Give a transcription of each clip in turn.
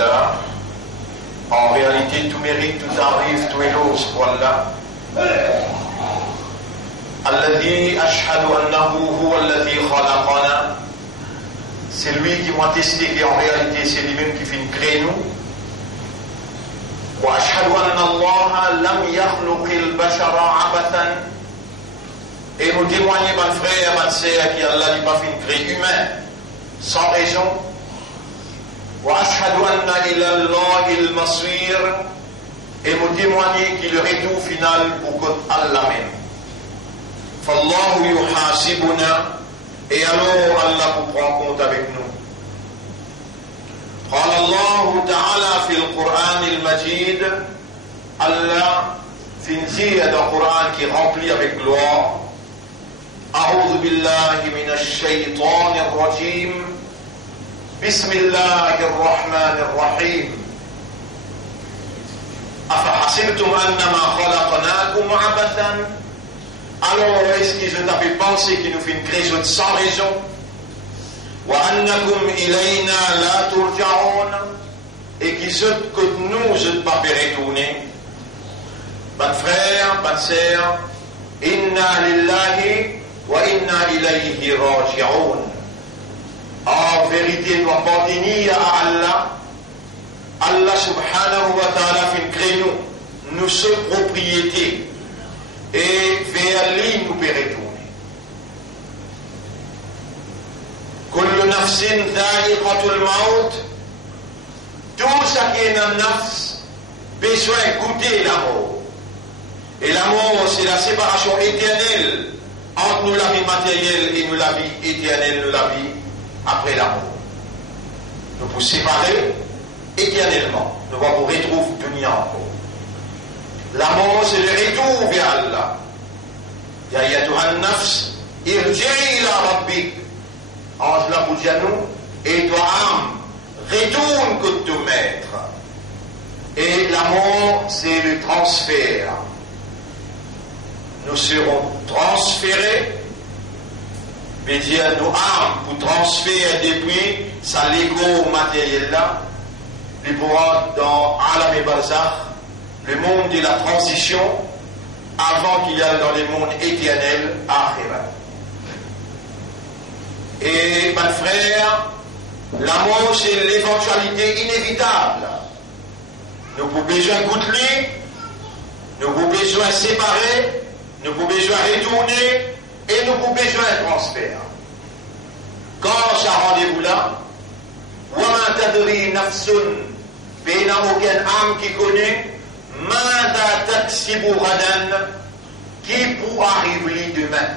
billah. En réalité, tout mérite, tout arrive, tout éloge pour Allah. Alladhi ashhadu annahu huwa alladhi khalaqana. C'est lui qui m'a testé qu'en réalité c'est lui-même qui fait créer nous. Wa ashhadu anna Allah lam yakhluqil bashara abathan. Et nous témoignons, mon frère, ma sœur, qu'Allah n'a pas fait créer humain sans raison. Wa ashhadu anna ila Allahil masir. Et nous témoignons qu'il le retour final pour Allah même. Fallahu yuhasibuna. Et alors Allah vous prend compte avec nous. قال الله تعالى في القرآن المجيد. Allah finit dans le Coran qui est rempli avec gloire. أعوذ بالله من الشيطان الرجيم. بسم الله الرحمن الرحيم. أفحسبتم أنما خلقناكم عبثا. Alors, est-ce que je t'avais pensé qu'il nous fait une crise sans raison? وَأَنَّكُمْ إِلَيْنَا لَا تُرْجَعُونَ. Et que nous, je ne pas retourner. Bonne frère, bonne sœur, inna lillahi wa inna ilayhi raji'un. En vérité, nous appartenons à Allah. Allah subhanahu wa ta'ala fait créer nous sommes propriétés. Et vers lui nous peut retourner. Kullu nafsin dha'iqatul maut. Tout ce qui est dans le nafs besoin de goûter la mort. Et la mort, c'est la séparation éternelle entre nous, la vie matérielle, et nous, la vie éternelle, nous, la vie après la mort. Nous pouvons séparer éternellement. Nous allons retrouver dunya encore. La mort, c'est le retour vers Allah. Ya ayyatuha an-nafs, irji'i ila rabbik. Ange la pour dire nous, et toi âme, retourne que ton maître. Et la mort, c'est le transfert. Nous serons transférés, mais dire nos âmes pour transférer depuis ça l'ego matériel là, les pourra dans Alam et Barzakh, le monde de la transition, avant qu'il y ait dans les mondes éternels Akhirat. Et mon frère, la mort c'est l'éventualité inévitable. Nous avons besoin de goûter, nous avons besoin de séparer, nous avons besoin de retourner et nous avons besoin de transfert. Quand ça rendez-vous là, وَمَا تَدْرِي نَفْسٌ بين aucune âme qui connaît مَاذَا تَكْسِبُ غَدًا qui pourra arriver demain.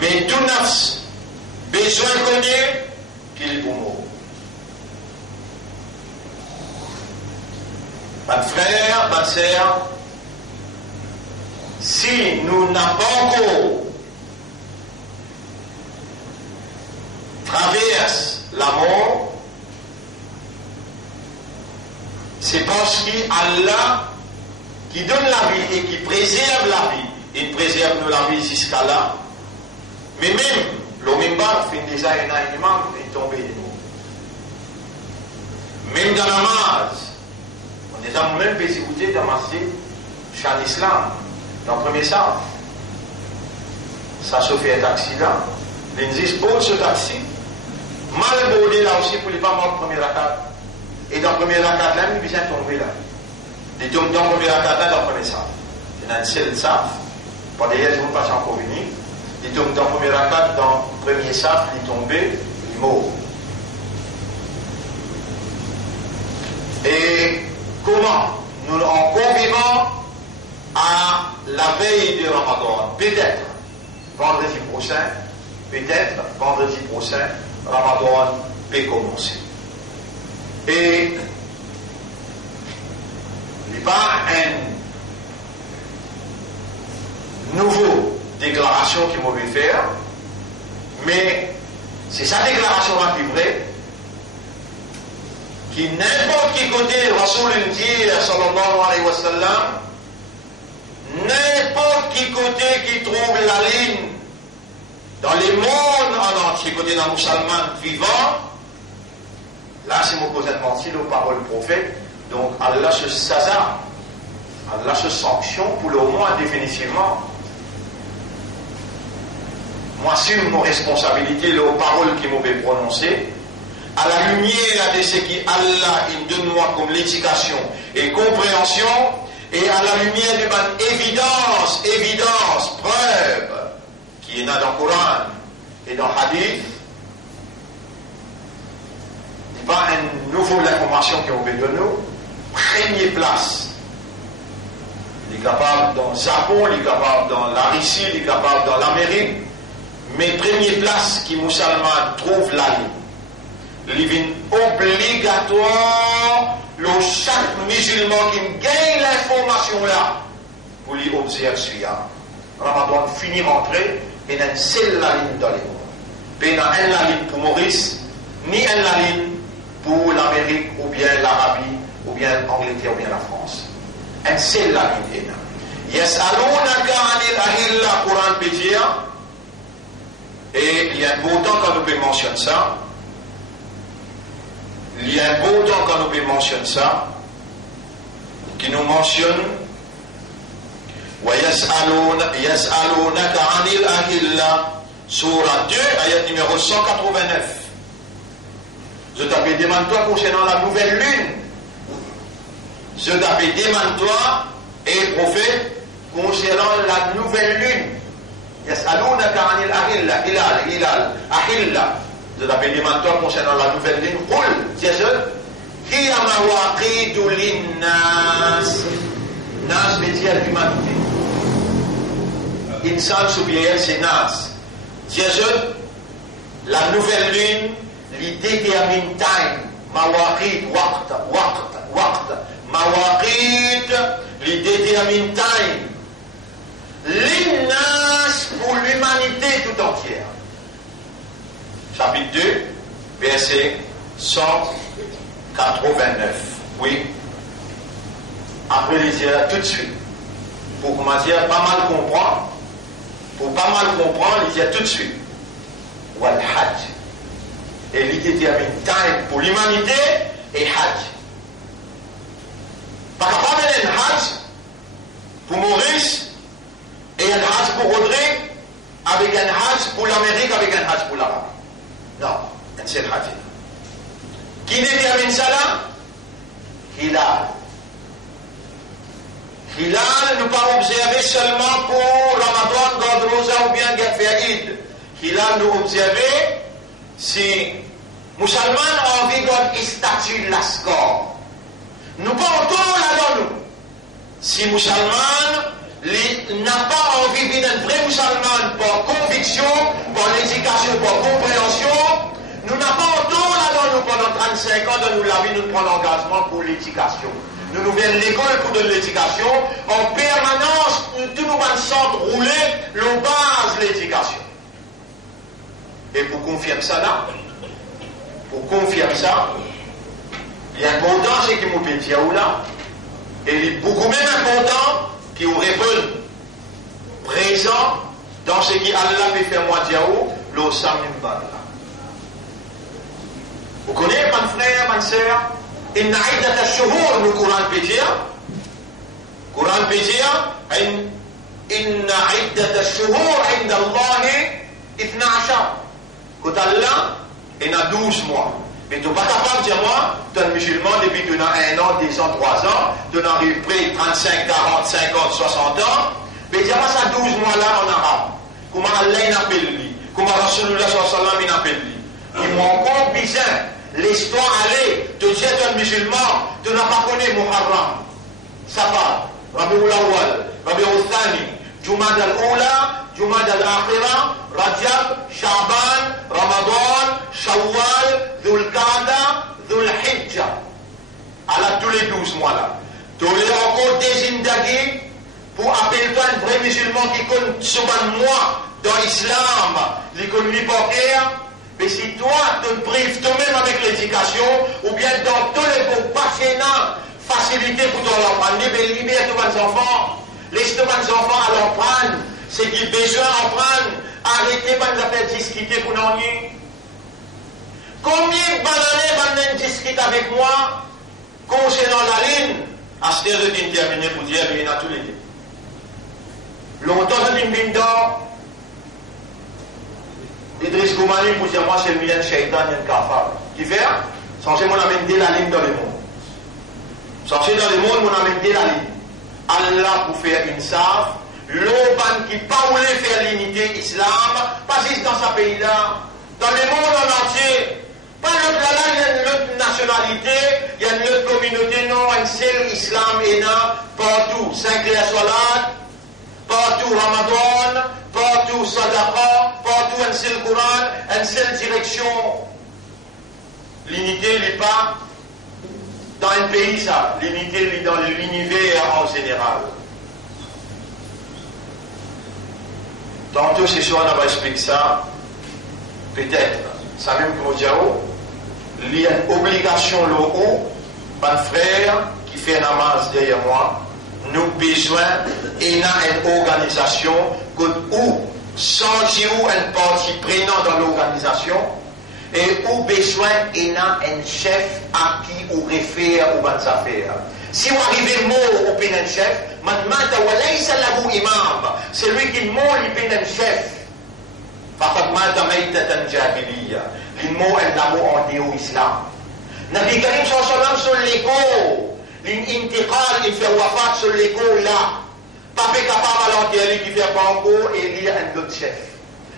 Mais tout nafs besoin connaît qu'il est pour mort. Ma frère, ma sœur, si nous n'avons pas encore traversé la mort, c'est parce qu'Allah qui donne la vie et qui préserve la vie, il préserve la vie jusqu'à là. Mais même, le mimbar fait déjà un imam est tombé de nous. Même dans la namaz, on est dans le même pays écouté dans masjid, chez l'islam, dans le premier saf. Ça se fait un accident, l'indice pose ce taxi, mal bordé là aussi pour les femmes dans le premier rakat. Et dans le premier rakat là, il vient tomber là. Il tombe dans le premier rakat là, dans le premier saf. Il y a un seul saf, pour d'ailleurs, je ne veux pas encore venir. Il tombe dans le premier rakat, dans le premier saf, il est tombé, il est mort. Et comment nous en convivons à la veille de Ramadan? Peut-être vendredi prochain, Ramadan peut commencer. Et il n'y a pas une nouvelle déclaration qu'il m'a faire, mais c'est sa déclaration-là qui est vraie, qui n'importe qui côté Rasoul dit, sallallahu alayhi wa sallam, n'importe qui côté qui trouve la ligne dans les mondes en entier, côté d'un musulman vivant, Là, c'est mon cousin menti, le parole prophète. Donc, Allah se saza, Allah se sanction pour le moins définitivement. Moi, c'est mon responsabilité, les paroles qui m'ont prononcées, à la lumière de ce qui Allah il donne moi comme l'éducation et compréhension, et à la lumière de ma évidence, preuve, qui est dans le Coran et dans le Hadith, n'est pas une nouvelle information qu'on veut donner nous, première place. Il est capable dans le Japon, il est capable dans la Russie, il est capable dans l'Amérique, mais première place qui musulman trouve la ligne. Il est obligatoire le chaque musulman qui gagne l'information là pour lui observer celui-là. Ramadan finit rentrer et n'a seule la ligne dans les mots. Il n'y a une la ligne pour Maurice, ni une la ligne pour l'Amérique ou bien l'Arabie ou bien l'Angleterre ou bien la France. Une seule la ligne. Yas'alunaka 'anil ahilla, Coran peut dire. Et il y a un beau temps quand nous peut mentionner ça. Il y a un beau temps quand nous peut mentionner ça, qui nous mentionne وَيَسْأَلُونَكَ عَنِ الْأَهِلَّةِ Surah 2, ayat numéro 189. Je t'avais demandé toi concernant la nouvelle lune. Je t'avais demandé toi et prophète concernant la nouvelle lune. يَسْأَلُونَكَ عَنِ الْأَهِلَّةِ hilal, ahilla. Je t'avais demandé toi concernant la nouvelle lune. Qul, c'est ce هِيَ مَوَاقِيتُ لِلنَّاسِ. Nas veut dire l'humanité. Insan soubiel c'est Nas. Jésus, la nouvelle lune, l'idée détermine time. Mawaqit, waqt. Mawaqit, l'idée détermine time. L'innas pour l'humanité tout entière. Chapitre 2, verset 189. Oui. Après les dire tout de suite. Pour commencer à pas mal comprendre. Pour pas mal comprendre, il dit tout de suite. Wal Hajj. Et l'idée termine time pour l'humanité et Hajj. Par rapport à un Hajj pour Maurice et un Hajj pour Rodrigue, avec un Hajj pour l'Amérique, avec un Hajj pour l'Arabe. Non, un seul Hajj. Qui détermine ça là? Hilal. Hilal, nous ne pas observer seulement pour Ramadan, Godrosa ou bien Gaffaïd. Hilal, nous observer si musulman ont envie de statut la score. Nous portons là-dedans nous. Si musulman n'a pas envie d'être un vrai musulman par conviction, par l'éducation, par compréhension, nous n'avons pas là-dedans nous pendant 35 ans de nous la vie, nous prenons l'engagement pour l'éducation. Nous nous venons l'école pour de l'éducation. En permanence, tout nous va nous rouler le base de l'éducation. Et pour confirmer ça là, il y a un bon temps ce qui m'a dit là, et il est beaucoup même important qui vous répond présent dans ce qui Allah fait faire moi diaou, le samim là. Vous connaissez, mon frère, ma soeur? إن عدة الشهور من القرآن بيجيا قرآن بيجيا إن عدة الشهور عند الله 12 قلت الله إن 12 mois mais tu n'es pas capable de dire moi tu es un musulman depuis tu as 1 an, 2 ans, 3 ans tu en arrives près 35, 40, 50, 60 ans mais dis-moi ça 12 mois là en arabe comment Allah il appelle lui comment Rasulullah sallallahu alayhi wa sallam il appelle lui il m'a encore bizarre. L'histoire allait, tu dis tu es un musulman, tu n'as pas connu Muharram, Safar, Rabiul Awwal, Rabiul Thani, Jumad al-Oula, Jumad al-Akhira, Rajab, Sha'ban, Ramadan, Shawwal, Dhul Qa'da, Dhul Hijja. Alors tous les 12 mois là. Tu as encore des indagis pour appeler toi un vrai musulman qui connaît souvent moi dans l'islam, l'économie bancaire. Mais si toi, tu te prives toi-même avec l'éducation, ou bien dans tous les beaux passionnants, facilité pour ton enfant, libère tous les enfants, laisse tous les enfants à leur prendre, ce qu'ils ont besoin d'en prendre, arrêtez pas de faire discuter pour nous. Combien de bananes discutent avec moi concernant la ligne? À ce que je terminé pour dire, il y en a tous les deux. Longtemps, je dis, Idriss Goumani pour dire, moi, c'est le mien de Shaitan, il y a un kafar. Qui fait? Censé m'en amener la ligne dans le monde. Censé dans le monde, m'en amener la ligne. Allah pour faire une save. L'Oban qui pas voulu faire l'unité islam, pas juste dans ce pays-là, dans le monde en entier. Pas l'autre là, il y a une autre nationalité, il y a une autre communauté, non, un seul islam est là, partout. 5 la salat, partout Ramadan, partout Sadaqa, partout un seul Coran, une seule direction. L'unité n'est pas dans un pays, ça. L'unité est dans l'univers en général. Tantôt, ce soir, on va expliquer ça. Peut-être. Ça même comme Diao. Il y a une obligation locale, mon frère qui fait un namaz derrière moi, nous avons besoin d'une organisation où sentir un parti prenant dans l'organisation et où besoin d'un un chef à qui on réfère aux bonnes affaires. Si vous arrivez mort au pénin chef, maintenant, c'est lui qui mort le pénin chef. Il mot est l'amour en déo islam. Nabi Karim sallam sur l'écho, l'intiqal, il fait wafat sur l'écho là. Pas capable à l'enterrer qui fait banco et il y a un autre chef.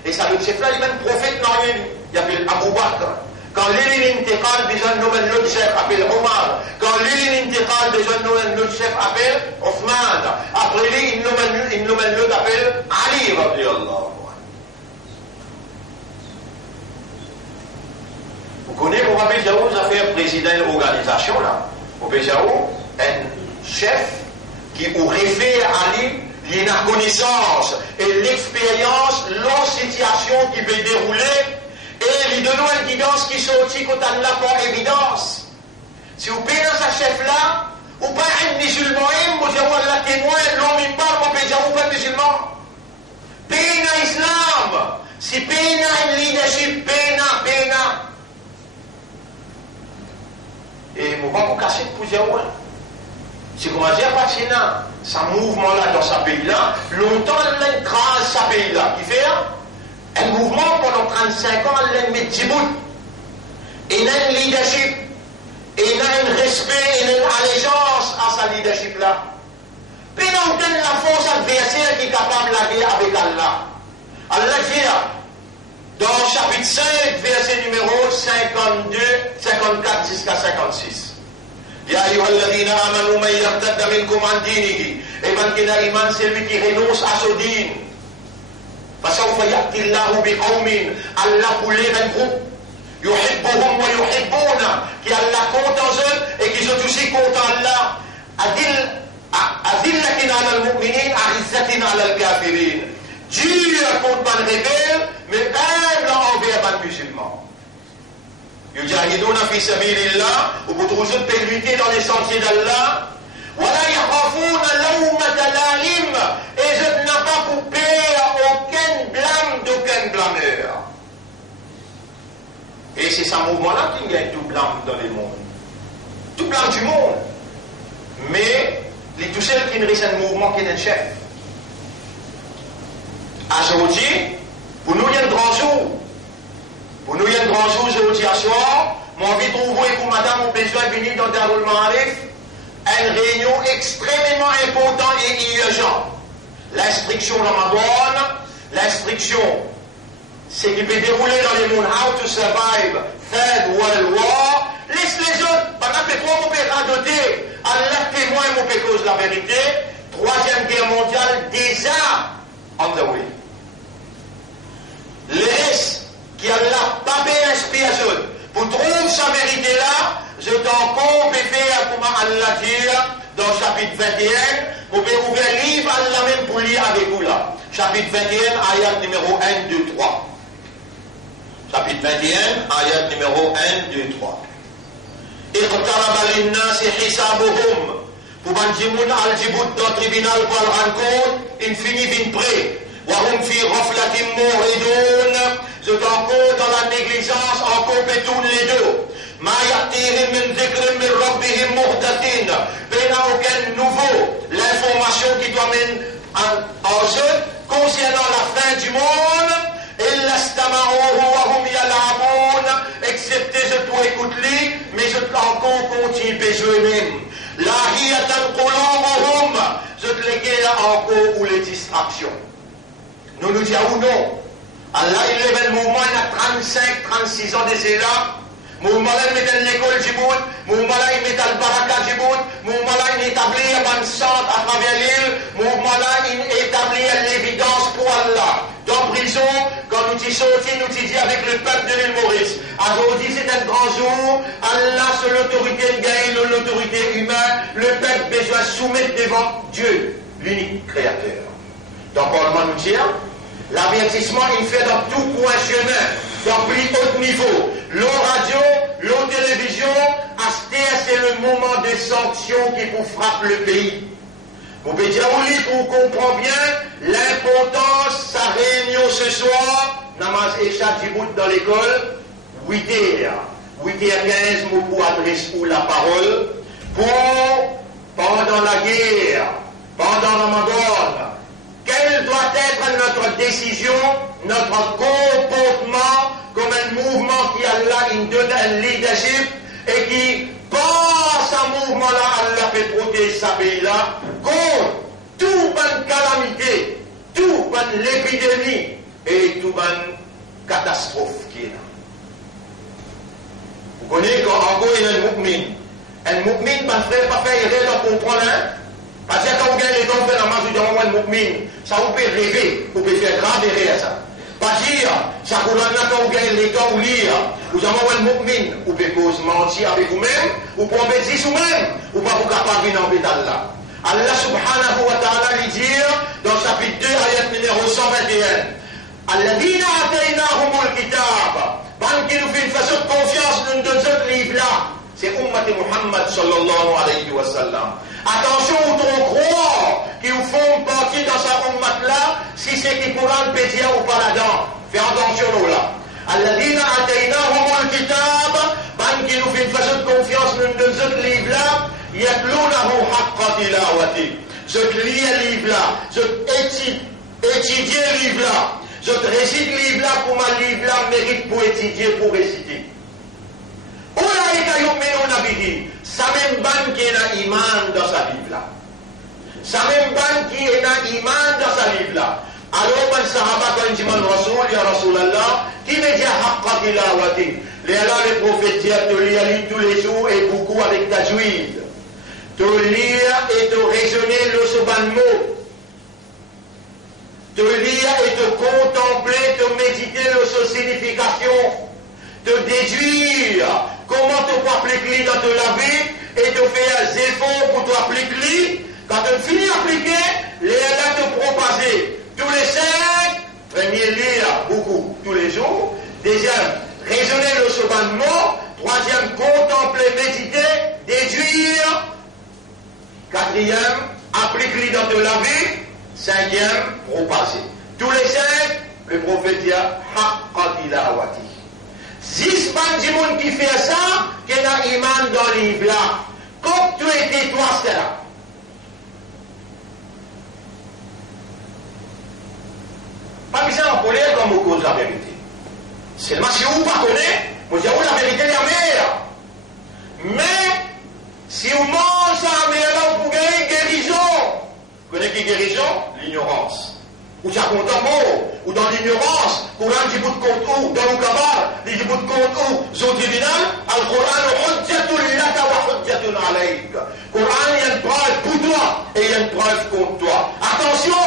Et ça, l'autre chef là, il est même prophète dans lui. Il appelle Abu Bakr. Quand l'intiqal, besoin de nommer l'autre chef, appelle Omar. Quand l'intiqal, besoin de nommer l'autre chef, appelle Othman. Après lui, il nomme l'autre, appelle Ali, radiyallahu. Vous connaissez au Béjaou, vous avez un président d'une organisation là. Au Béjaou, un chef qui vous réfère à lui, il a la connaissance et l'expérience, la situation qui peut dérouler et il donne une guidance qui sortit quand on l'a pour évidence. Si vous payez dans ce chef là, ou pas un musulman, vous avez la témoin, l'homme parle, vous Béjaou, pas musulman. Payez dans l'islam. Si payez dans un leadership, payez dans. Et je ne vais pas vous casser de plusieurs mois. Si vous m'avez dit, ce mouvement-là dans ce pays-là, longtemps, il écrase ce pays-là. Qui fait un mouvement pendant 35 ans, il met Djibouti. Il a un leadership, il a un respect, il a une allégeance à sa leadership-là. Puis il a la force adversaire qui est capable de la guerre avec Allah. Allah dit, dans le chapitre 5, verset numéro 52, 54 jusqu'à 56. Ya ayyuhalladhina amanu man yartadda minkum an dinihi. Et man qui n'a iman, c'est lui qui renonce à son din. Fasawfa ya'ti Allahu biqawmin. Allah pour les un groupe. Yuhibbuhum wa yuhibbuna. Qui Allah compte en eux et qui sont aussi contents Allah. Adillatin ala al-mu'minin, a'izzatin ala al-kafirin. Dieu contre les rebelles, mais humble envers les musulmans. Yujahiduna fi sabilillah, où vous trouvez de lutter dans les sentiers d'Allah. Wala yakhafuna lawmata laim, et je n'ai pas pour peur aucun blâme d'aucun blâmeur. Et c'est ce mouvement-là qui gagne tout blâme dans le monde. Tout blâme du monde. Mais, les tout seuls qui ne restent un mouvement qui est un chef. Aujourd'hui, pour nous, il y a un grand jour. Pour nous, il y a un grand jour aujourd'hui à soir. Moi, envie de trouver pour madame, on besoin de venir dans Darul Ma'arif, une réunion extrêmement importante et urgente. L'instruction Ramadan, l'instruction, c'est qui peut dérouler dans le monde, how to survive third world war. Laisse les autres, pendant que toi, on peut radoter, Allah témoin, on peut cause la vérité. Troisième guerre mondiale, déjà on the way. Les restes qui a la pas inspiration pour trouver sa vérité là, je t'en peux faire comme Allah dit dans le chapitre 21, vous pouvez ouvrir le livre Allah même pour lire avec vous là. Chapitre 21, ayat numéro 1, 2, 3. Chapitre 21, ayat numéro 1, 2, 3. اقترب للناس حسابهم. Pour Banjimoun al-Djibout dans le tribunal pour le rencontre, il finit bien près. وهم في غفلة موردون. Je encore dans la négligence, encore pétoune les deux. ما يأتيهم من ذكر من ربهم محدث. Il n'y a aucun nouveau. L'information qui t'amène en jeu concernant la fin du monde. إلا استمعوه وهم يلعبون. Excepté je te écoute lui, mais je te encore continue de jouer même. لاهية قلوبهم. Je te les encore ou les distractions. Nous nous disons non. Allah il lève le mouvement, il a 35-36 ans de là. Mouvement là il met l'école Djibout, mouvement là il met le baraka Djibout, mouvement là il établit un centre à travers l'île, mouvement là il établit l'évidence pour Allah. Dans prison, quand nous y sortis, nous y dit avec le peuple de l'île Maurice. Aujourd'hui c'est un grand jour, Allah sur l'autorité gagne l'autorité humaine, le peuple besoin soumettre devant Dieu, l'unique créateur. Donc on va nous dire, l'avertissement il fait dans tout point chemin, dans plus haut niveau. L'eau radio, l'eau télévision, c'est le moment des sanctions qui vous frappent le pays. Vous pouvez dire oui pour comprendre bien l'importance, sa réunion ce soir, Namaz Esha Djibout dans l'école, 8h, 8h15, nous pour adresser la parole, pour, pendant la guerre, pendant Ramadan, quelle doit être notre décision, notre comportement, comme un mouvement qui Allah il donne un leadership et qui par ce mouvement-là, Allah fait protéger sa pays-là contre toute bonne calamité, toute bonne l'épidémie et toute bonne catastrophe qui est là. Vous connaissez qu'encore il y a un mu'min. Un mu'min, pas faire erreur pour comprendre, hein? Parce que quand vous gagnez les dons, vous faites la masse du diamant, un mu'min, ça vous peut rêver, vous pouvez faire grave erreur ça. Pas dire, ça vous donne là quand vous gagnez les dons ou lire, vous avez un mu'min, vous pouvez mentir avec vous-même, ou pour embêter vous-même, ou pas vous capable de l'embêter là. Allah subhanahu wa ta'ala lui dit, dans le chapitre 2, ayat numéro 121, Alladina ataynahumul kitab, parce qu'il nous fait une façon de confiance dans deux autres livres là, c'est Ummat Muhammad sallallahu alayhi wa sallam. Attention où on croit qu'ils font partie dans sa ummat là, si c'est qui pourra le pédir ou pas là-dedans. Fais attention nous là. Alladina ataynahumul kitab, parce qu'il nous fait une façon de confiance dans deux autres livres là, yatlunahu haqqa tilawati. Je lis le livre là, je étudie le livre là, je récite le livre là pour ma livre là mérite pour étudier, pour réciter. Ça même ban qui est un iman dans sa livre là. Ça même ban qui est un iman dans sa livre là. Alors, ben sahaba quand il dit Rasoul, ya Rasulallah, qui me dit haqqa tilawati. Les prophètes disent te lire tous les jours et beaucoup avec tajwid. Te lire et te raisonner le soban mot. Te lire et te contempler, te méditer le sa signification. Te déduire comment tu peux appliquer dans ta vie et te faire des efforts pour t'appliquer. Quand tu finis d'appliquer, les là te propager. Tous les 5, premier lire beaucoup tous les jours. Deuxième, raisonner le sobannement. Troisième, contempler, méditer, déduire. Quatrième, appliquer dans ta vie. Cinquième, propager. Tous les 5, le prophète dit haqqa tilawati. 6 bandits qui fait ça, qui a iman dans le livre là. Comme tu étais toi, c'est là. Pas besoin de connaître comme vous cause la vérité. Seulement si vous ne connaissez pas, vous dites la vérité est la meilleure. Mais, si vous mangez la meilleure, vous pouvez guérison. Vous connaissez qui guérison? L'ignorance. Ou ça compte en mots, ou dans l'ignorance, Coran dit bout de compte où, dans le Kabar, dit bout de compte où, zone tribunal, Al-Quran, hujjatun laka wa hujjatun alayk. Coran, il y a une preuve pour toi, et il y a une preuve contre toi. Attention,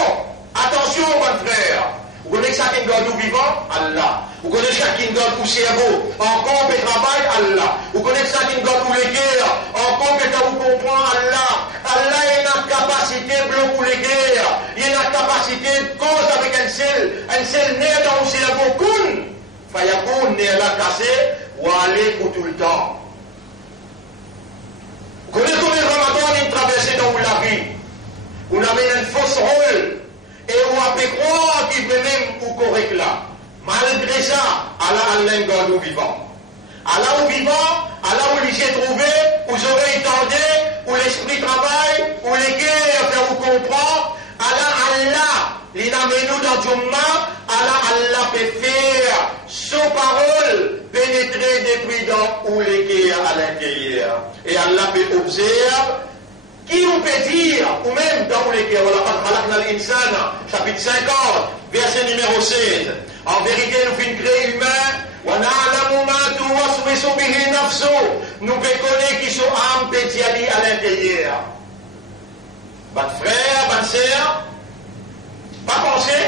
attention, mon frère. Vous connaissez ça qui doit nous vivant? Allah. Vous connaissez ça qui doit nous cerveau? Encore et travail? Allah. Vous connaissez ça qui doit nous les guerres? Encore et vous comprendre? Allah. Allah est une capacité de les guerres. Il a une capacité de cause avec un seul nerf dans le cerveau. Kun. Fayakoun, nerf là cassé, ou aller pour tout le temps. Vous connaissez combien de Ramadan il traversé dans la vie? On amène un fausse rôle. Et on a fait croire Allah God ou vivant. Allah ou vivant, Allah où il s'est trouvé, où vous aurez étendu, où l'esprit travaille, où les guerres faire vous comprendre. Allah, il a mis nous dans Jumma, Allah peut faire son parole pénétrer depuis dans où les guerres à l'intérieur. Et Allah peut observer. Qui on peut dire, ou même dans les guerres, chapitre 50, verset numéro 16. En vérité, nous finissons créer humain, nous pouvons connaître qui sont âmes pétiali à l'intérieur. Votre frère, votre sœur, pas penser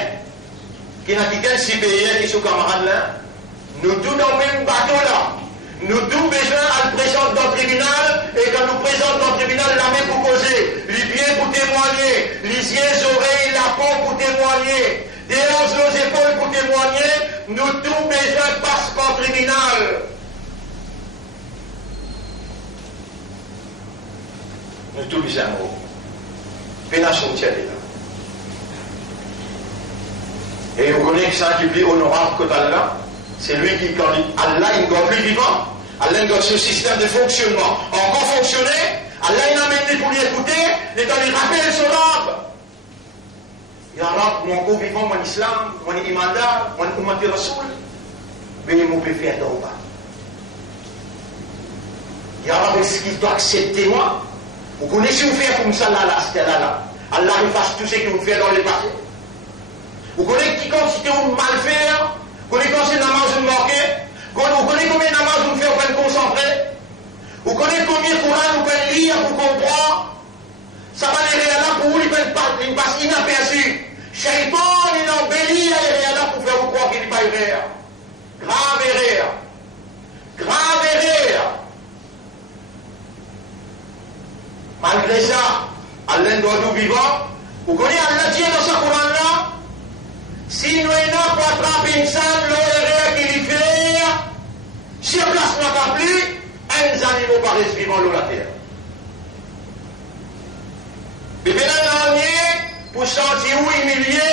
qu'il y a quelqu'un si payé qui sont camarades là. Nous tous dans le même bateau là. Nous tous besoin à le présenter dans le tribunal, et quand nous présentons dans le tribunal, la main pour causer, les pieds pour témoigner, les yeux, les oreilles, la peau pour témoigner, des hanches, nos épaules pour témoigner, nous tous besoin de passer par le tribunal. Nous tous besoin de mots. Pénation de là. Et vous connaissez que ça qui est plus honorable que Allah. C'est lui qui, quand Allah, il doit plus vivant. Allah, il doit ce système de fonctionnement. Encore fonctionner, Allah, il a amené pour lui écouter, et dans les rappels son âme. Il y a un mon corps vivant, mon islam, mon imandar, mon ummati rasoul. Mais il m'a fait faire d'Oba. Il y a un ce qu'il doit accepter moi. Vous connaissez où faire comme ça, là, c'était là. Allah, il fasse tout ce que vous faites dans le passé. Vous connaissez qui constitue un mal faire. Vous connaissez quand c'est namaz vous manquez? Vous connaissez combien de namaz vous faites pour vous concentrer? Vous connaissez combien de Coran vous pouvez lire pour comprendre? Ça va les réels pour vous, il passe inaperçu. Shaitan, il embellit les réels pour faire vous croire qu'il n'est pas erreur. Grave erreur. Grave erreur. Malgré ça, Allah doit nous vivant. Vous connaissez Allah dit dans sa Coran là? Si nous n'avons pas attrapé une salle, l'erreur qu'il y fait, si on place n'a pas plus, un animaux paraissent vivants sur la terre. Et bien dernier, pour sentir où humilié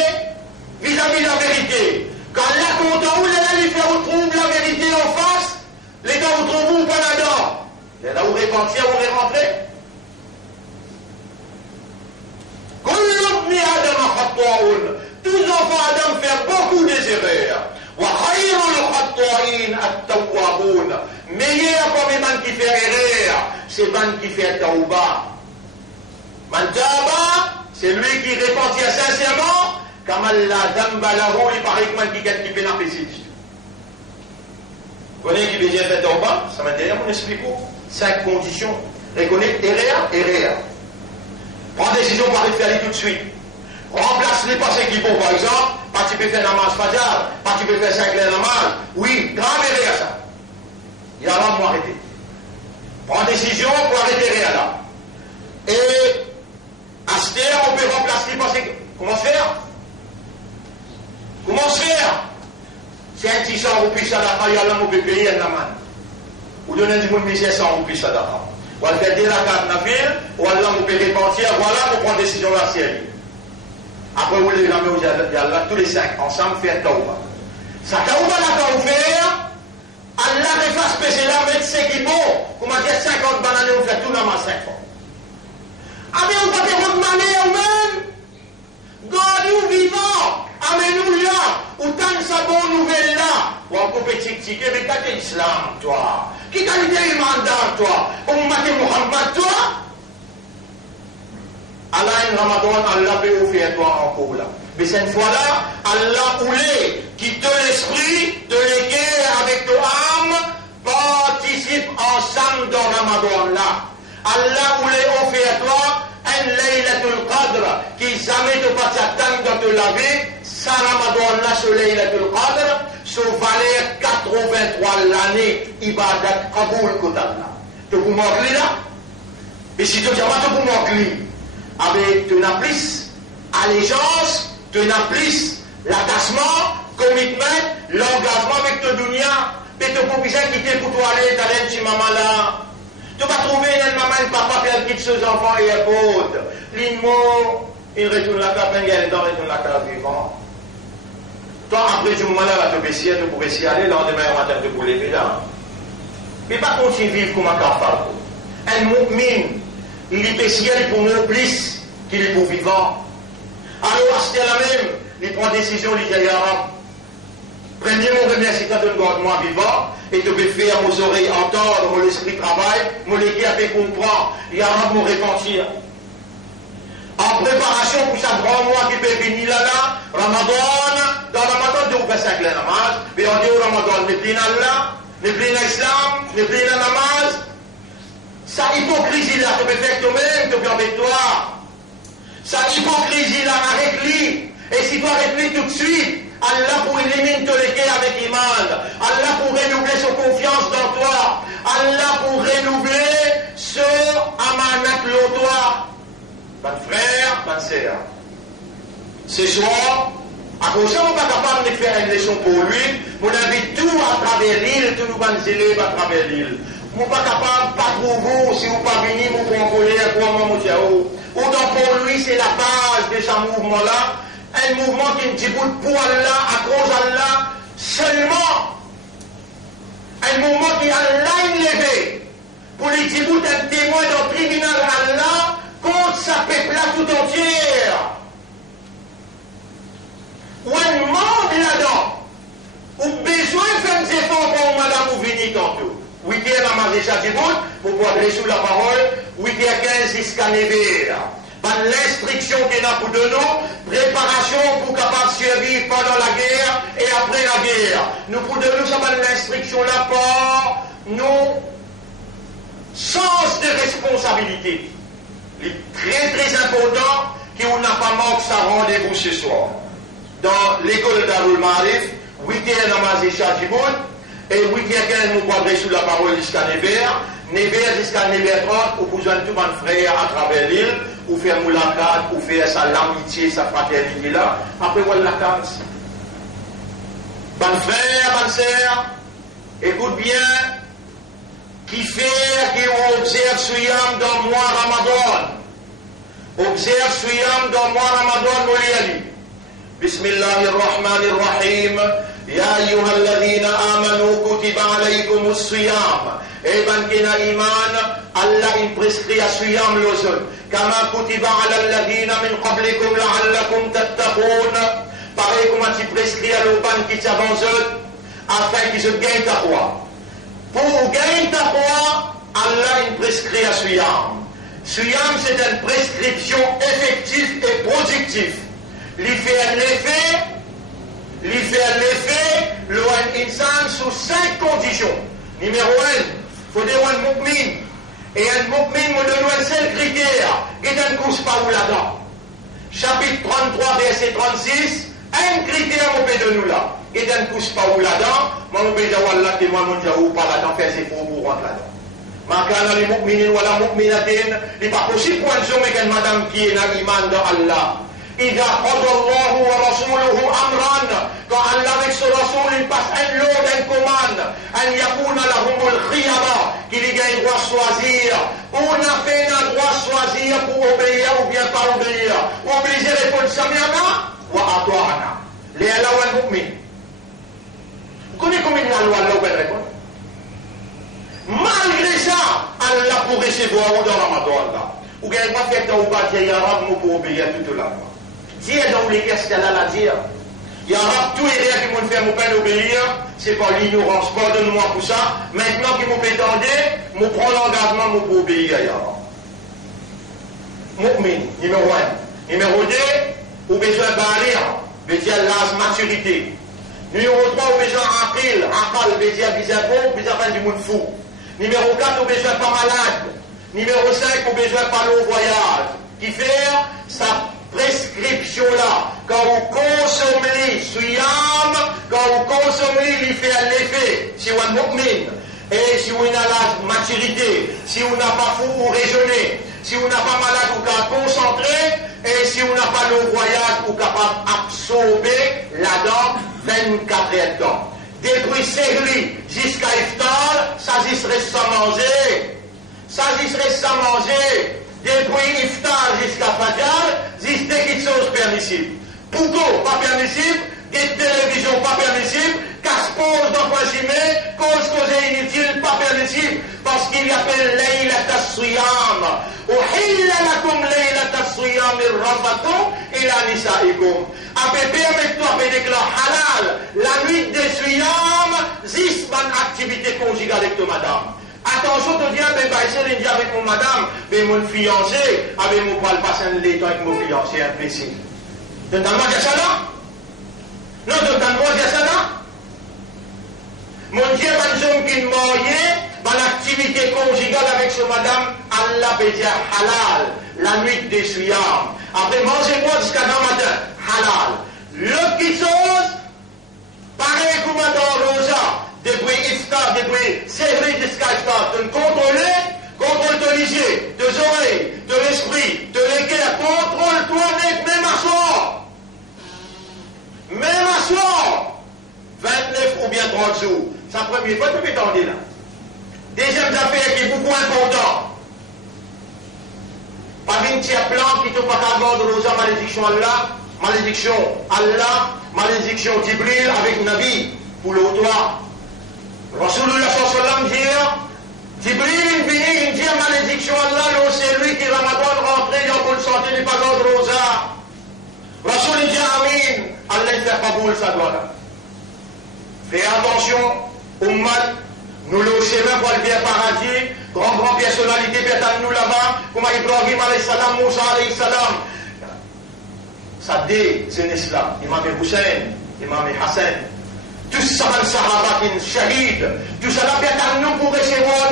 vis-à-vis de la vérité. Quand là, content où les fait vous trouve la vérité en face, les gars vous trouvent où pas là-dedans. Et là où repentir, où est rentré. Tous les enfants Adam font beaucoup d'erreurs. Meilleur comme les gens qui font erreur, c'est les gens qui font tauba. Man tauba, c'est lui qui repentit sincèrement, comme Allah damba lahu, il paraît que man qui fait la pécide. Vous connaissez qui veut dire faire tauba? Ça m'intéresse, on explique 5 conditions. Reconnaître erreur. Prends décision par le faire tout de suite. Remplace les passés qui vont, par exemple, participer faire namaz fajr, participer faire 5 heures namaz. Oui, grave erreur ça. Il y a là pour arrêter. Prends décision pour arrêter rien là. Et à ce terme, on peut remplacer les passés. Comment se faire? Comment se faire? C'est un petit 100 roupies sadaqa, il y a là, on peut payer un namaz. Ou donner du monde 1500 roupies sadaqa. Ou alors faire des rakats nafil, ou alors on peut répartir, voilà, on prend décision la série. Après, vous les ramenez aux Allah, tous les 5, ensemble, faire tauba. Ça tauba là, quand vous faites, Allah ne fasse pécher là, mettre ce qui est bon. Comment dire 50 bananes, on fait tout dans ma 5 fois. Ah, mais on va te demander nous-mêmes. God, nous vivons. Amène-nous là. Où t'as sa bonne nouvelle là. Ou en compétition, mais t'as l'islam, toi. Qui t'a dit le mandat, toi? Ou m'a dit Muhammad, toi? Allah en Ramadan, Allah peut vous faire toi encore là. Mais cette fois-là, Allah voulait quitte l'esprit, de l'éguerre avec ton âme, participe ensemble dans Ramadan là. Allah voulait offrir toi un Laylatul Qadr qui jamais te passe attendre dans te laver, ça Ramadan là, ce Laylatul Qadr, ce valeur 83 l'année, ibadat Kaboul Kotallah. Tu peux m'en là? Et si tu dis pas, tu peux m'en avec tu n'as plus allégeance, tu n'as plus l'attachement, commitment, l'engagement avec ton dunia, et tu peux plus quitter pour toi aller dans chez maman là. Tu vas trouver une maman, un papa qui a quitté ses enfants et épouse. L'immo, il retourne la carte, il retourne la carte vivant. Toi, après du moment là, tu peux essayer, tu pourrais s'y aller, le lendemain matin, tu pourrais lever là. Mais pas continuer à vivre comme un cafard. Un mu'min, il est spécial pour nous plus qu'il est pour vivant. Alors, c'est la même, il prend décision, il dit à Rab. Premier mon remercie quand on garde moi vivant, et tu peux faire mes oreilles entendre, mon esprit travaille, mon équipe fait comprendre, il y a un mon repentir. En préparation pour ça grand mois qui peut venir là, Ramadan, dans Ramadan, tu peux faire la namaz, mais on dit au Ramadan, n'est plus là, n'est plus l'islam, n'est plus la namaz. Ça hypocrisie là, tu peux faire toi-même, tu peux avec toi. Ça hypocrisie là, avec lui. Et si tu arrêtes lui tout de suite, Allah pour éliminer tous les cas avec iman. Allah pour renouveler sa confiance dans toi. Allah pour renouveler ce amanat l'autoire. Mon frère, ma sœur. Ce soir, à cause de ça, on n'est pas capable de faire une leçon pour lui. On invite tout à travers l'île, tous nos élèves à travers l'île. On n'est pas capable, pas pour vous, si vous ne pas venir, vous pouvez en colère, pour un moment, autant pour lui, c'est la base de ce mouvement-là. Un mouvement qui ne dit pour Allah, à cause d'Allah, seulement. Un mouvement qui Allah élevé. Pour les djibouts, un témoin d'un tribunal Allah contre sa peuple tout entière. Ou un monde là-dedans. Ou besoin de faire des efforts pour madame ou venir tantôt. 8h à Maréchal Djibout, pour pouvoir adresser la parole, 8h15 jusqu'à 9h. Par l'instruction qu'il a pour de nous, préparation pour capable survivre pendant la guerre et après la guerre. Nous pour de nous, ça va l'instruction là pour nos sens de responsabilité. Il est très très important qu'on n'a pas manqué ça rendez-vous ce soir. Dans l'école d'Arul Marif, 8h namaz Isha Djibout, et 8h15 nous pouvons adresser la parole jusqu'à 9h. 9h jusqu'à 9h30, ou besoin de tout mon frère à travers l'île, ou faire moulakat, ou faire sa l'amitié, sa fraternité là, après voilà la case. Bon frère, bonne sœur, écoute bien, qui fait qu'on observe Suyam dans le mois Ramadan. Observe Suyam dans le mois Ramadan, Mouliali. Bismillahirrahmanirrahim. Ya ayyuhalladhina amanu kutiba alaykum as-siyam. Eban kina iman, Allah in prescrit à Suyam l'ozon. Kama kutiba ala alladhina min qablikum la'allakum tattaqun. Pareil comme tu prescrit à l'oban qui t'avance, afin qu'ils se gagnent ta foi. Pour gagner ta foi, Allah in prescrit à Suyam. Suyam, c'est une prescription effective et productive. Il fait un effet, l'on insan sous 5 conditions. Numéro 1, il faut dire un mu'min. Et un mu'min me donne un seul critère, qui ne couche pas où là-dedans. Chapitre 33, verset 36, un critère on peut de nous là. Et ne couche pas où là-dedans, moi on peut dire Allah que moi mon Dieu pas là-dedans, faire ses faux pour rentrer là-dedans. Makana les mu'minin ou la mu'minatin, il n'est pas possible pour un homme et une madame qui est dans l'iman de Allah. إذا قضى الله ورسوله أمرا quand Allah avec son Rasoul il passe un lot d'un commande أن يكون لهم الخيرة qu'il y a un droit choisir on a fait un droit choisir pour obéir ou bien pas obéir obliger les répondre سمعنا وأطعنا لألا والمؤمن vous connaissez combien de la loi Allah peut répondre malgré ça Allah pour recevoir dans Ramadan là ou bien il va faire un droit de ya Rab pour obéir toute la loi Dieu dans les qu'est-ce qu'elle a à dire. Il y a tous les rêves qui m'ont fait mon père obéir, c'est pas l'ignorance, pardonne-moi pour ça. Maintenant qu'ils m'ont prétendé, m'ont pris l'engagement pour obéir à Yahweh. Mu'min, numéro 1. Numéro 2, au besoin d'alir, besoin de maturité. Numéro 3, au besoin d'aqil, aqal, besoin du monde fou. Numéro 4, au besoin pas malade. Numéro 5, au besoin pas long voyage. Qui fait ça prescription-là, quand vous consommez suyam, quand vous consommez, il fait un effet, si vous êtes mu'min, et si vous avez la maturité, si vous n'avez pas fou ou raisonner, si vous n'avez pas malade ou qu'à concentrer, et si vous n'avez pas le voyage ou capable d'absorber là-dedans 24 heures de temps. Depuis Sehli jusqu'à Iftar, ça j'y serait sans manger, ça j'y serait sans manger. Depuis Iftar jusqu'à Fajr, c'est quelque chose permissible. Pourquoi pas permissible? des télévisions pas permissibles, casse-pose dans quoi j'y mets, cause causée inutile, pas permissible, parce qu'il appelle Laylat as-Siyam. Uhilla lakum Laylat as-Siyam ar-rafatu ila nisaikum. Après permettre-toi de déclarer halal, la nuit des Siyam, zisman activité conjugale avec ton madame. Attention, tu dis, ben, c'est l'Indien avec mon madame, mais mon fiancé, avec mon poil passer un temps avec mon fiancé, imbécile. Tu entends-moi dire ça là? Non, tu entends-moi dire ça là? Mon Dieu, un homme qui est marié, l'activité conjugale avec ce madame, Allah peut dire halal, la nuit des Siyam. Après, mangez-moi jusqu'à demain matin, halal. Le petit chose, pareil comme dans Rosa, depuis iftar, depuis série jusqu'à iftar, de contrôler, contrôle ton lycée, tes oreilles, de l'esprit, de l'équerre, contrôle-toi net, même à soir. Même à soir. 29 ou bien 30 jours. C'est la première fois que tu peux t'en dire là. Deuxième affaire qui est beaucoup important. Pas une tiers plan qui ne peut pas avoir de Rosa, malédiction Allah, malédiction Jibril avec Nabi, pour l'autre. Rasulullah sallallahu alayhi wa sallam dit, Jibril vient, il dit malédiction Allah, c'est lui qui Ramadan rentré dans bonne santé, il n'est pas de Rosa. Rasul dit Amin, Allah ne fait pas boule sa doigt. Fais attention, Ummat, nous le chemin pour le bien paradis, grande personnalité, peut-être nous là-bas, comme Ibrahim alayhi salam, Moussa alayhi salam. Ça dit, c'est l'islam. Imam Hussein, Imam Hassan. Tout ça, les Sahaba qui sont shahids, tout ça, peut-être nous pour recevoir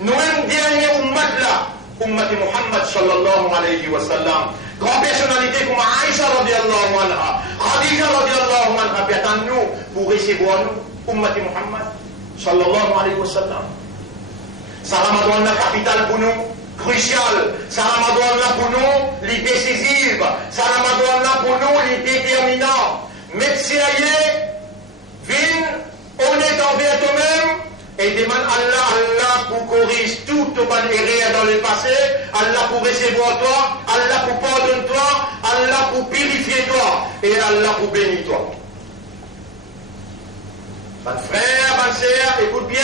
nous-mêmes dernier Ummat là, Ummat Muhammad sallallahu alayhi wa sallam. Grande personnalité comme Aïcha radiallahu anha, Khadija radiallahu anha, peut-être nous pour recevoir nous, Ummat Muhammad sallallahu alayhi wa sallam. Ça Ramadan la capitale pour nous, crucial. Ça Ramadan là pour nous, les décisives. Ça Ramadan là pour nous, les déterminants. Médecin viens, honnête envers toi-même et demande Allah pour corriger tout ton erreur dans le passé, Allah pour recevoir toi, Allah pour pardonner toi, Allah pour purifier toi et Allah pour bénir toi. Mon frère, ma sœur, écoute bien.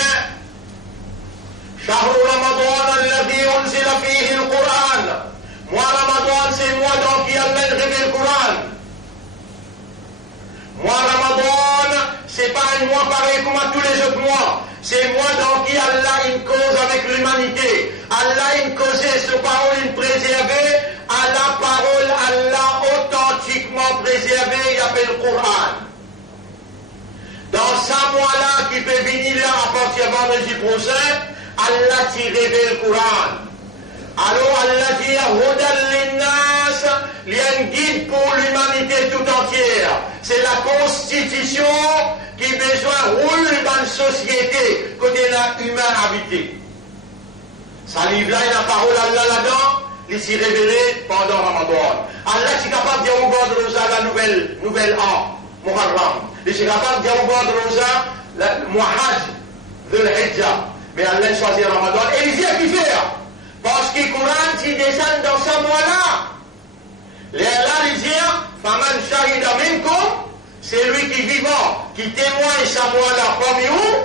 شهر رمضان الذي أنزل فيه القرآن. Moi, Ramadan, c'est moi dans qui Allah révèle le Coran. Moi, Ramadan, c'est pas un mois pareil comme à tous les autres mois. C'est moi dans qui Allah une cause avec l'humanité. Allah une cause, ce parole une préservée. À la parole, Allah authentiquement préservée, il appelle le Coran. Dans ce mois-là, qui peut venir là à partir de vendredi prochain, Allah t'y révèle le Coran. Alors Allah dit Hudan linnas, il y a un guide pour l'humanité tout entière. C'est la constitution qui besoin roule dans la société côté l'humain habité. Ça livre là, il y a la parole Allah là-dedans, il s'y révélé pendant Ramadan. Allah est capable de dire au bord de Rosa la nouvelle an, Muharram. Il est capable de dire au bord de Rosa le Muhajj, Dhul Hijjah. Mais Allah choisit Ramadan et il dit à qui faire. Parce que le Coran s'y descend dans ce mois-là. Et Allah lui dit, Faman shahida minkum, c'est lui qui est vivant, qui témoigne ce mois-là parmi vous,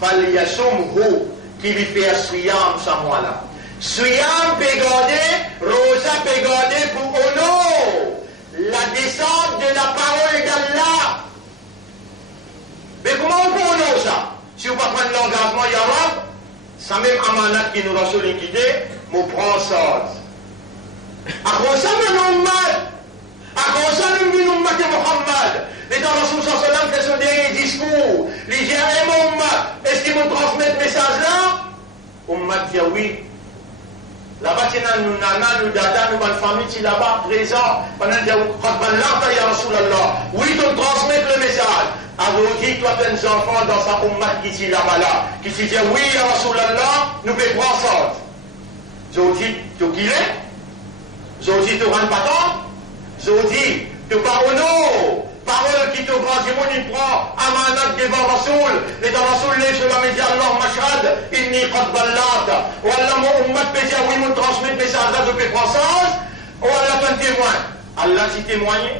Falyasumhu, qui lui fait Siyam ce mois-là. Siyam peut garder, Rosa peut garder pour honor la descente de la parole d'Allah. Mais comment on peut honorer ça? Si on ne prend pas l'engagement, il y a ça même amanat qui nous a sollicité, nous prend ça. À quoi ça nous mal? À quoi ça nous dit nous mater Muhammad? Les gens Rasul sallam fait son dernier discours. Les gens aiment Ummat. Est-ce qu'ils vont transmettre ce message-là? Ummat dit oui. Là-bas, nous nana, nous dada, nous bonne famille, qui là-bas présent, pendant que ya Rasulallah. Oui, nous transmettre le message. Alors, dit, toi, tes enfants dans sa ummat qui sont là-bas là, qui se disent, oui, ya Rasulallah, nous pouvons prendre ça. Zodi, tu qui est? Zodi, tu rends pas tant? Zodi, tu parles non. Parole qui te grand du monde, il prend amanat devant Rasoul. Et dans Rasoul, les gens me disent, Allah, mashhad, inni qad ballat. Ou Allah, mon ummat peut dire, oui, mon transmet le message là, je peux prendre ça. Ou Allah, tu témoin. Allah, si témoigné.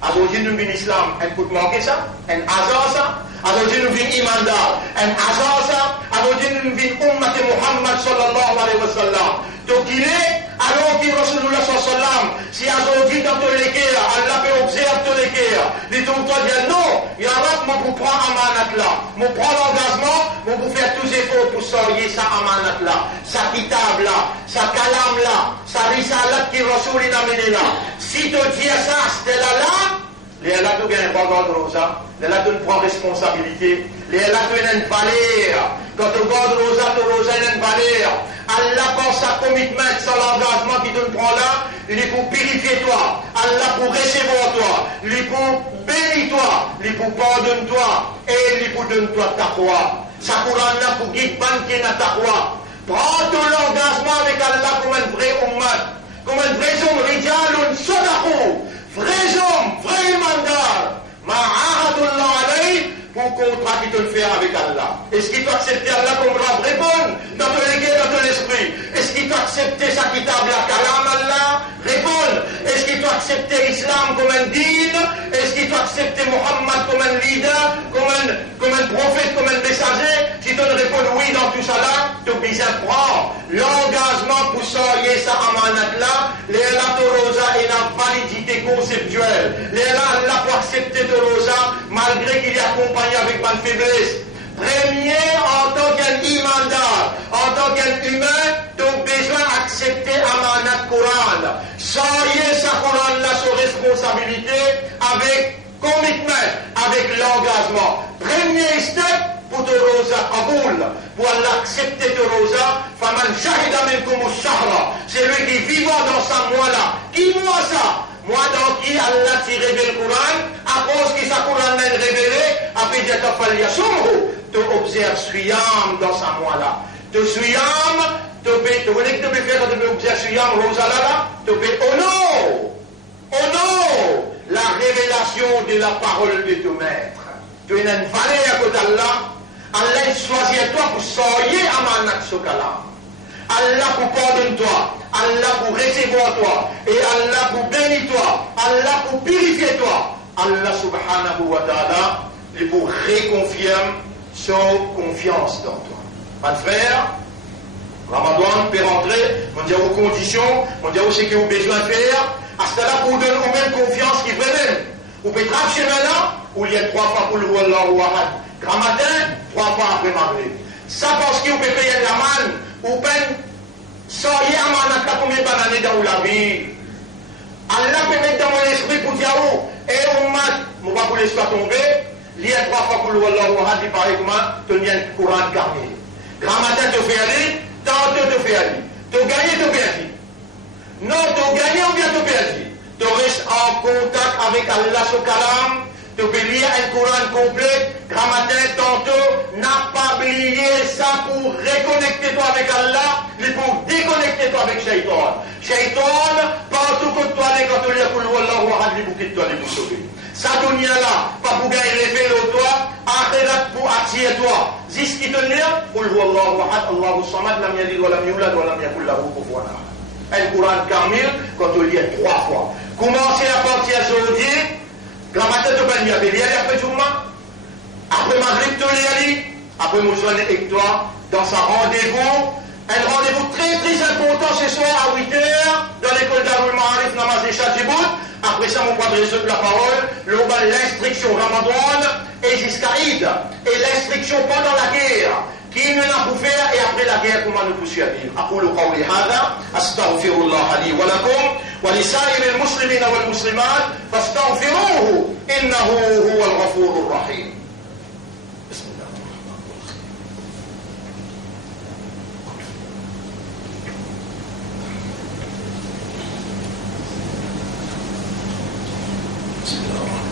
Alors, nous venons l'islam, elle peut manquer ça, un hasard ça. Alors, nous venons imandar, un hasard ça. Alors, nous venons ummat Muhammad sallallahu alayhi wa sallam. Donc, il est, alors qu'il Rasulullah sallallahu alayhi wa sallam, si aujourd'hui dans tous les cas, Allah peut observer tous les cas, les tout toi dire non, il y a un moi pour prendre amanat là, moi prendre l'engagement, moi pour faire tous les efforts pour sortir sa amanat là, sa kitab là, sa kalam là, sa risalat qui Rasul il a mené là. Si tu dis ça, c'était là, les Allah te gagne pas dans ça, les Allah te prend responsabilité, les Allah te donne une valeur. Quand tu regardes Rosa, tu Rosa une valeur. Allah pense à commitment sur l'engagement qui te prend là, il est pour purifier toi, Allah pour recevoir toi, il est pour bénir toi, il est pour pardonner toi, et il est pour donner toi ta foi. Ça Coran là pour guider banquier dans ta foi. Prends ton engagement avec Allah comme un vrai ummat, comme un vrai homme, rijalun sadaqu, vrai homme, vrai mandar, ma'ahadullah alayhi, pour contrat qui te le fait avec Allah. Est-ce qu'il peut accepter Allah comme Rab? Réponds dans ton égué, dans ton esprit. Est-ce qu'il peut accepter sa kitab, la kalam Allah? Réponds. Est-ce qu'il peut accepter l'islam comme un dîne? Est-ce qu'il peut accepter Muhammad comme un leader, comme un prophète, comme un messager? Si tu ne réponds oui dans tout ça là, tu es bien prendre l'engagement pour sortir sa amanat là, les Allah Torosa et la validité conceptuelle. Les Allah pour accepter Torosa, malgré qu'il est accompagné avec ma faiblesse. Premier, en tant qu'un imandar, en tant qu'un humain, tu as besoin d'accepter amanat Coran. Sortir sa Coran là, sa responsabilité avec commitment, avec l'engagement. Premier step, pour Torosa Kaboul, pour l'accepter Torosa, Faman Shahida minkum shahra, c'est lui qui vivant dans sa moi là. Qui moi ça? Moi dans qui Allah s'y révèle le Coran, à cause que sa Coran l'a révélé, après dit Tafal Yasumhu, tu observes Suyam dans sa moi là. Tu Suyam, tu connais que tu peux faire quand tu observes Suyam, Rosa là, tu peux honor, la révélation de la parole de ton maître. Tu as une valeur à côté d'Allah. Allah choisit toi pour sortir amanat sokala. Allah pour pardonner toi, Allah pour recevoir toi, et Allah pour bénir toi, Allah pour purifier toi. Allah subhanahu wa ta'ala, il pour réconfirmer sa confiance dans toi. Pas de frère, Ramadan peut rentrer, on dit aux conditions, on dit aux ce que vous avez besoin de faire, à ce là pour donner aux mêmes confiance qui vraiment. Vous pouvez traverser là, où il y a 3 fois pour le Wallahu Ahad. Grand matin, 3 fois après Maghrib. Ça parce que vous pouvez payer la manne, ou peine, sortir à manne à combien d'années dans la vie. Allah peut mettre dans mon esprit pour dire, et on m'a, on va pour l'histoire tomber, il y a 3 fois pour le Wallahu Ahad, il paraît comment, tenir un courant carré. Grand matin, tu fais aller, tantôt tu fais aller. Tu gagnes, tu perds. Non, tu gagnes ou bien tu perds. Tu restes en contact avec Allah sur Kalam. Tu peux lire un Coran complet, grand matin, tantôt, n'a pas oublié ça pour reconnecter toi avec Allah, mais pour déconnecter toi avec Shaitan. Shaitan, partout que toi, quand tu lis Allah, il faut que toi les pour sauver. Ça, dunya là, pas pour gagner l'effet de toi, akhirat pour attirer toi. Zis qui te lit, Allah, Allahu Samad, lam yalid wa lam yulad wa lam yakul lahu kufuwan ahad. Un Coran Kamil, quand tu lis 3 fois. Commencez à partir aujourd'hui. Grand matin, tu peux lire après Jumma, après Maghrib, tu lis, après Moussoine avec toi, dans sa rendez-vous, un rendez-vous très très important ce soir à 8h, dans l'école d'Arul Ma'arif, Namaz et Chadjibout. Après ça, mon padre de la parole, l'instruction Ramadan et jusqu'à Eid, et l'instruction pendant la guerre. Qui nous l'a pour faire et après la guerre, comment nous poursuivre? أقول قولي هذا أستغفر الله لي ولكم ولسائر المسلمين والمسلمات فاستغفروه إنه هو الغفور الرحيم. بسم الله الرحمن الرحيم. بسم الله الرحمن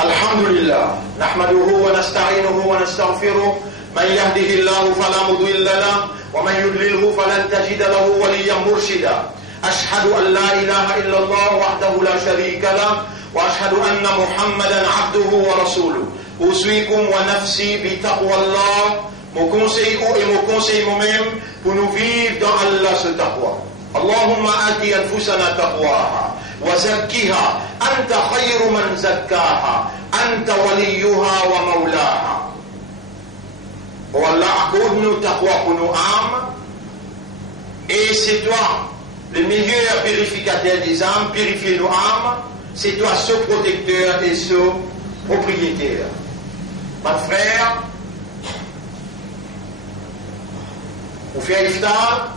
الحمد لله نحمده ونستعينه ونستغفره من يهده الله فلا مضل له ومن يضلله فلن تجد له وليا مرشدا أشهد أن لا إله إلا الله وحده لا شريك له وأشهد أن محمدا عبده ورسوله أوصيكم ونفسي بتقوى الله mon conseil et mon conseil moi-même pour nous vivre dans Allah ce taqwa. Allahumma ati anfusana taqwaha wa zakkiha anta khayru man zakkaha anta waliyuha wa maulaha. Oh Allah, accorde-nous taqwa pour nos âmes et c'est toi le meilleur purificateur des âmes, purifier nos âmes, c'est toi ce protecteur et ce propriétaire. Mon frère, on fait iftar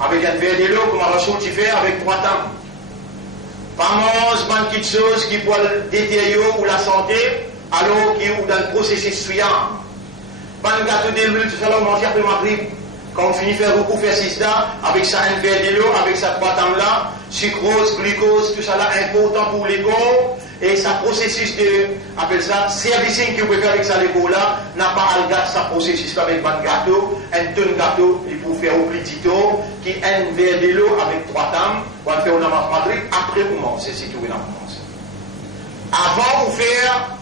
avec un verre de l'eau comme un Rasoul tu fais avec 3 temps. Pas manger une petite chose qui peut détériorer ou la santé alors qu'il est dans le processus suivant. Pas un gâteau de l'huile, tout ça là on mange après Maghrib. Quand on finit de faire beaucoup, faire sista, avec ça un verre de l'eau, avec ça 3 temps là, sucrose, glucose, tout ça là important pour les corps. Et ça processus de, appelle ça, servicing que vous pouvez faire avec ça les corps là, n'a pas à le gâter ça processus là avec un gâteau, un tonne gâteau, il faut faire au petit tôt, qui est un verre de l'eau avec 3 temps, on va faire au namaz Maghrib, après vous mangez, c'est tout, vous commencez. Avant vous faire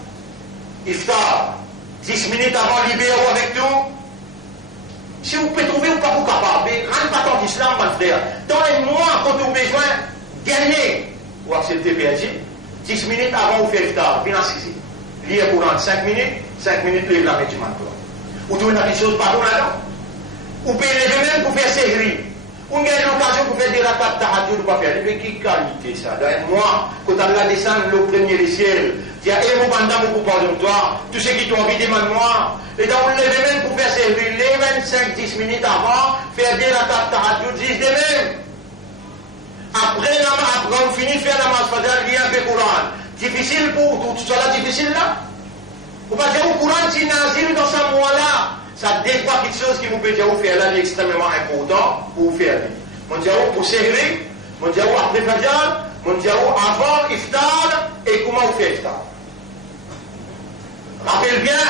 iftar, 10 minutes avant libérer avec tout. Si vous pouvez trouver ou pas vous capable, mais rentre pas dans l'islam, mon frère. Dans les mois, quand vous avez besoin de gagner ou accepter PLG, 10 minutes avant vous faire iftar, bien assisé. Lire pour 5 minutes, lire la médicament. Ou trouver une chose par là. Ou pouvez lever même pour faire sehri. Ou gagne l'occasion pour faire des rakat tahajjud ou pas faire. Mais quelle qualité ça. Dans un mois, quand Allah descend le premier des ciels, il y a un moment pour pardon de toi, tous ceux qui t'ont envie de moi. Et donc, on lève même pour faire servir les 25-10 minutes avant, faire bien la carte tahajjud, 10 de même. Après, on finit de faire la namaz fajr, il y a un peu Coran. Difficile pour tout cela, difficile là. On va dire au Coran, si nazir dans ce mois-là, ça dépend quelque chose qui vous peut dire faire là, extrêmement important pour vous faire. Mon diao pour servir, mon diao après fajr, mon diao avant iftar, et comment vous faites iftar. Rappelez bien,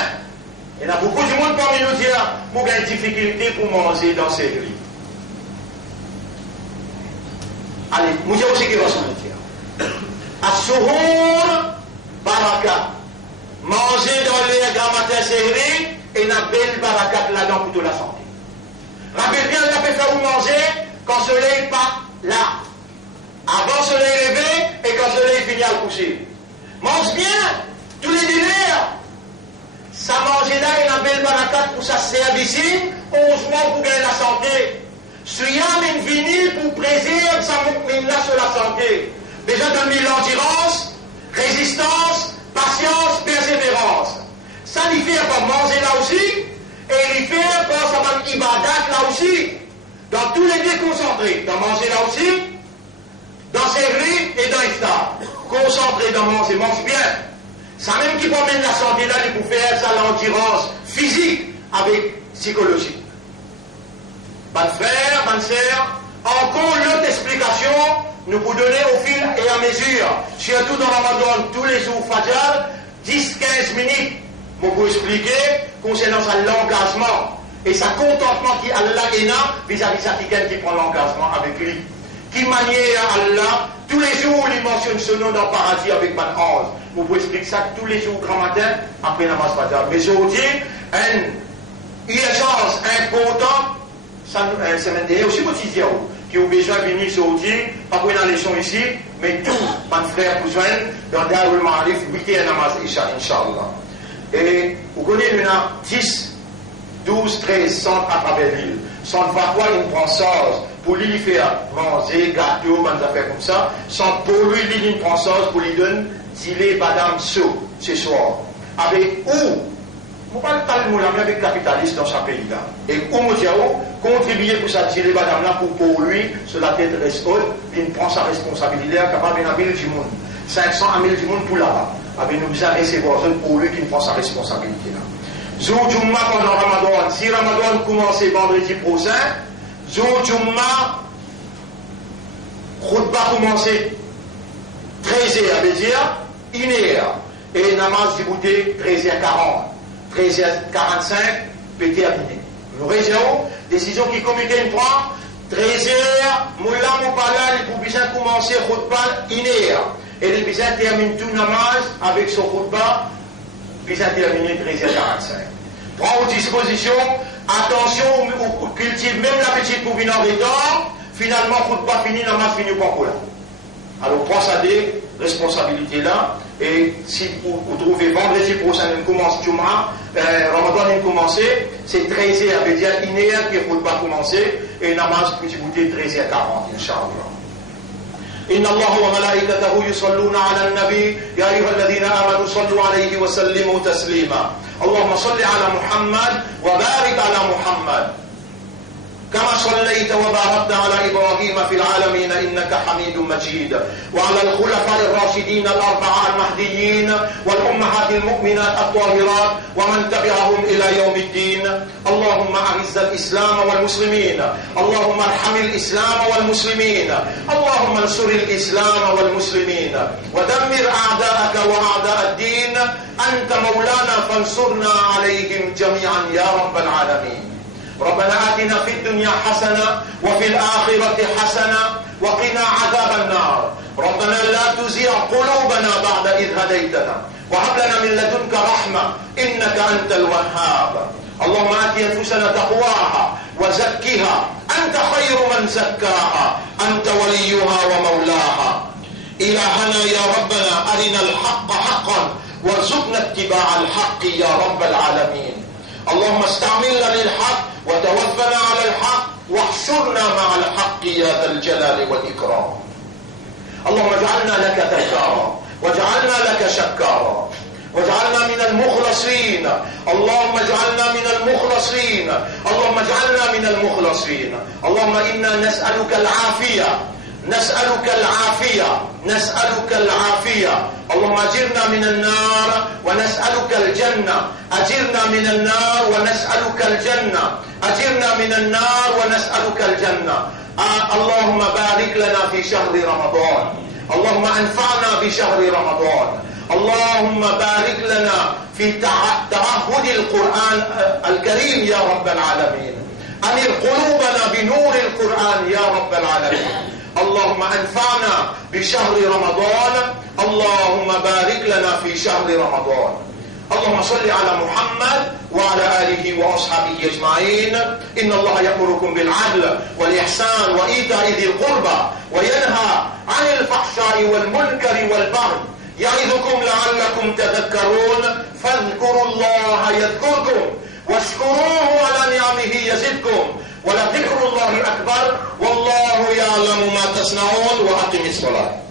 il y a beaucoup de monde parmi nous dire pour qu'il y ait une difficulté pour manger dans ces riz. Allez, moi j'ai aussi qui va se dire. As-suhour baraka. Manger dans les grammaires séries et une belle baraka là-dedans pour toute la santé. Rappelez bien, on peut faire vous manger quand le soleil n'est pas là. Avant le soleil levé et quand le soleil finit à coucher. Mange bien tous les dîners. Ça manger là et la belle barakat pour sa service, 11 mois pour gagner la santé. Suyam une vinyle pour préserver sa moukmine là sur la santé. Déjà donne l'endurance, résistance, patience, persévérance. Ça lui fait pour manger là aussi, et lui fait pour sa ibadat là aussi. Dans tous les deux concentrés, dans manger là aussi, dans servir et dans iftar. Concentré dans manger, mange bien. Ça même qui promène la santé là, il peut faire ça l'endurance physique avec psychologique. Bonne frère, bonne sœur, encore l'autre explication, nous vous donner au fil et à mesure, surtout dans Ramadan, tous les jours Fajr, 10-15 minutes, pour vous expliquer concernant l'engagement et sa contentement qui Allah est là vis-à-vis de quelqu'un qui prend l'engagement avec lui. Qui manière Allah, tous les jours il mentionne ce nom dans le paradis avec ban ange. Vous pouvez expliquer ça tous les jours grand matin après namaz fajr. Mais aujourd'hui, une urgence importante, une semaine dernière aussi quotidien, qui ont besoin de venir aujourd'hui, pas pour une leçon ici, mais tout, mon frère, pour joindre dans Darul Ma'arif, 8e namaz Isha, Inch'Allah. Et vous connaissez, il y en a 10, 12, 13 centres à travers l'île. Centre Vakwa, il prend sauce pour lui faire manger, gâteau, des affaires comme ça. Centre pour lui, il prend sauce pour lui donner dilé, badam, saut, ce soir. Avec où on parle pas de mais avec capitaliste dans ce pays-là. Et où Modiao contribuer pour ça, dilé, badam là, pour lui, sur la tête reste haute, il prend sa responsabilité, capable de 1000 du monde. 500 à 1000 du monde pour là-bas. Avec nous, ça, c'est pour lui qui prend sa responsabilité là. Jour Jumma pendant Ramadan, si Ramadan commence vendredi prochain, jour Jumma, Khutba commencer. 13h veut dire 1h. Et namaz débouté 13h40. 13h45 peut terminer. Nous raisonnons, décision qui communique une prend, 13h, Moula Moupala, il peut bien commencer le khutbah 1h. Et il bien termine tout namaz avec son khutbah, bien terminer 13h45. Prends aux dispositions, attention, ou cultive même la petite pour venir en retard, finalement, khutbah fini, namaz fini au Pankola. Alors, prends ça des responsabilités là, et si vous trouvez vendredi prochain, on commence Juma, Ramadan a commencé, c'est 13h, veut dire 1h qui ne pas commencer, et namaz peut goûter 13h40, Inch'Allah. إن الله وملائكته يصلون على النبي يا أيها الذين آمنوا صلوا عليه وسلموا تسليما اللهم صل على محمد وبارك على محمد كما صليت وباركت على إبراهيم في العالمين إنك حميد مجيد وعلى الخلفاء الراشدين الأربعة المهديين والأمهات المؤمنات الطاهرات ومن تبعهم إلى يوم الدين اللهم أعز الإسلام والمسلمين اللهم ارحم الإسلام والمسلمين اللهم انصر الإسلام والمسلمين ودمر أعداءك وأعداء الدين أنت مولانا فانصرنا عليهم جميعا يا رب العالمين ربنا آتنا في الدنيا حسنة وفي الآخرة حسنة وقنا عذاب النار ربنا لا تزغ قلوبنا بعد إذ هديتنا وهب لنا من لدنك رحمة إنك أنت الوهاب اللهم آت أنفسنا تقواها وزكها أنت خير من زكاها أنت وليها ومولاها إلهنا يا ربنا أرنا الحق حقا وارزقنا اتباع الحق يا رب العالمين اللهم استعملنا للحق وتوفنا على الحق واحشرنا مع الحق يا ذا الجلال والإكرام اللهم اجعلنا لك ذكارا واجعلنا لك شكارا واجعلنا من المخلصين اللهم اجعلنا من المخلصين اللهم اجعلنا من المخلصين اللهم إنا نسألك العافية نسألك العافية نسألك العافية اللهم أجرنا من النار ونسألك الجنة أجرنا من النار ونسألك الجنة أجرنا من النار ونسألك الجنة اللهم بارك لنا في شهر رمضان اللهم أنفعنا بشهر رمضان اللهم بارك لنا في تعهد القرآن الكريم يا رب العالمين أنر قلوبنا بنور القرآن يا رب العالمين اللهم أنفعنا بشهر رمضان اللهم بارك لنا في شهر رمضان اللهم صل على محمد وعلى آله وأصحابه أجمعين إن الله يأمركم بالعدل والإحسان وإيتاء ذي القربى وينهى عن الفحشاء والمنكر والبغي يعظكم لعلكم تذكرون فاذكروا الله يذكركم واشكروه على نعمه يزدكم ولذكر الله أكبر والله يعلم ما تصنعون وأقم الصلاة